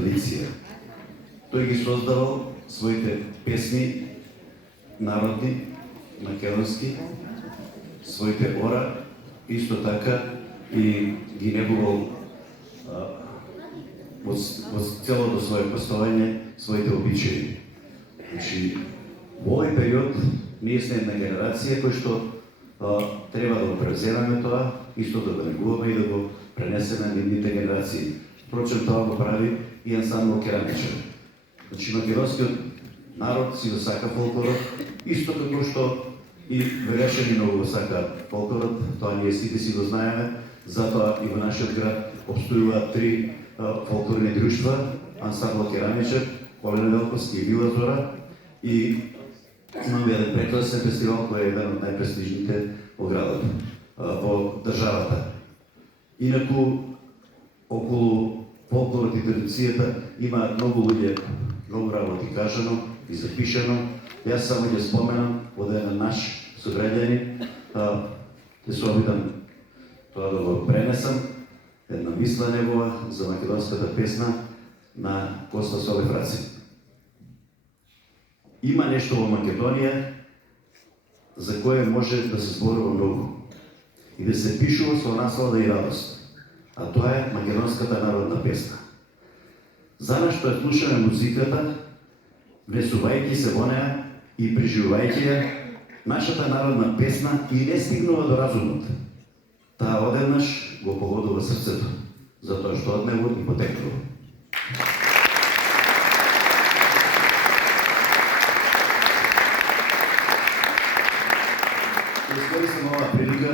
традиция. Тој ги создавал своите песни народни, македонски, своите ора, исто така и ги негувал во целото свое постоење, своите обичаи. Значи, во овој период ние сме една генерација која што треба да го превземеме тоа, исто да го негуваме и да го пренесеме на идните генерации. Впрочем, тоа го прави и ансамбл Керамичар. Значи, македонскиот народ си го сака фолклорот, исто како што и Велешани многу го сака фолклорот, тоа ние сите си го знаеме, затоа и во нашиот град обстојуваат 3 фолклорни друштва, ансамбл Керамичар, Олена Велковски и Вила Зора, и имаме еден прекрасен фестивал кој е еден од најпрестижните во градот, во државата. Инаку, околу фолклорот и традицијата има многу луѓе, многу работи кажано и запишано. Јас само ќе споменам од еден наш сограѓанин, ќе се обидам тоа да го пренесам, една мисла негова за македонската песна на Коста Солев Рацин. Има нешто во Македонија за кое може да се зборува многу и да се пишува со наслада и радост, а тоа е македонската народна песна. За нас што ја слушаме музиката, внесувајќи се во неа и преживувајќи ја, нашата народна песна и не стигнува до разумот. Таа одеднаш го погодува срцето, затоа што од него и потекнува. Искористам оваа прилика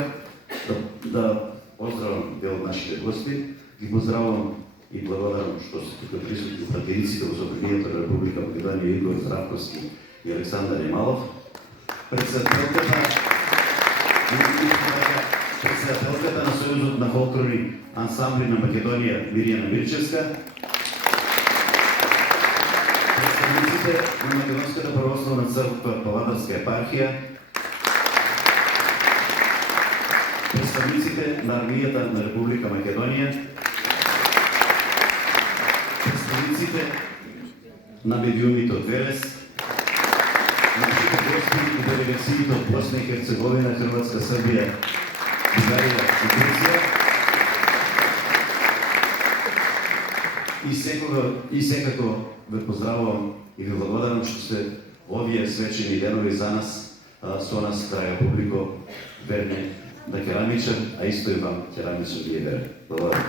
да поздравам дел од нашите гости, ги поздравувам и благодарам што се тука присутни пратениците во Собранието на Република Македонија Игор Здравковски и Александар Јамалов, председателката на Сојузот на фолклорни ансамбли на Македонија Мирјана Мирчевска, представниците на Македонската православна црква Павлодарска епархија, представниците на армијата на Република Македонија, представниците на медиумите од Велес, нашите гости и делегациите од Босна и Херцеговина, Хрватска, Србија, Бугарија и Турција, и секако ве поздравувам и ве благодарам што сте овие свечени денови за нас, со нас крај публико верни на Керамичар, а исто и вам Керамичар ви е верен. Благодарам.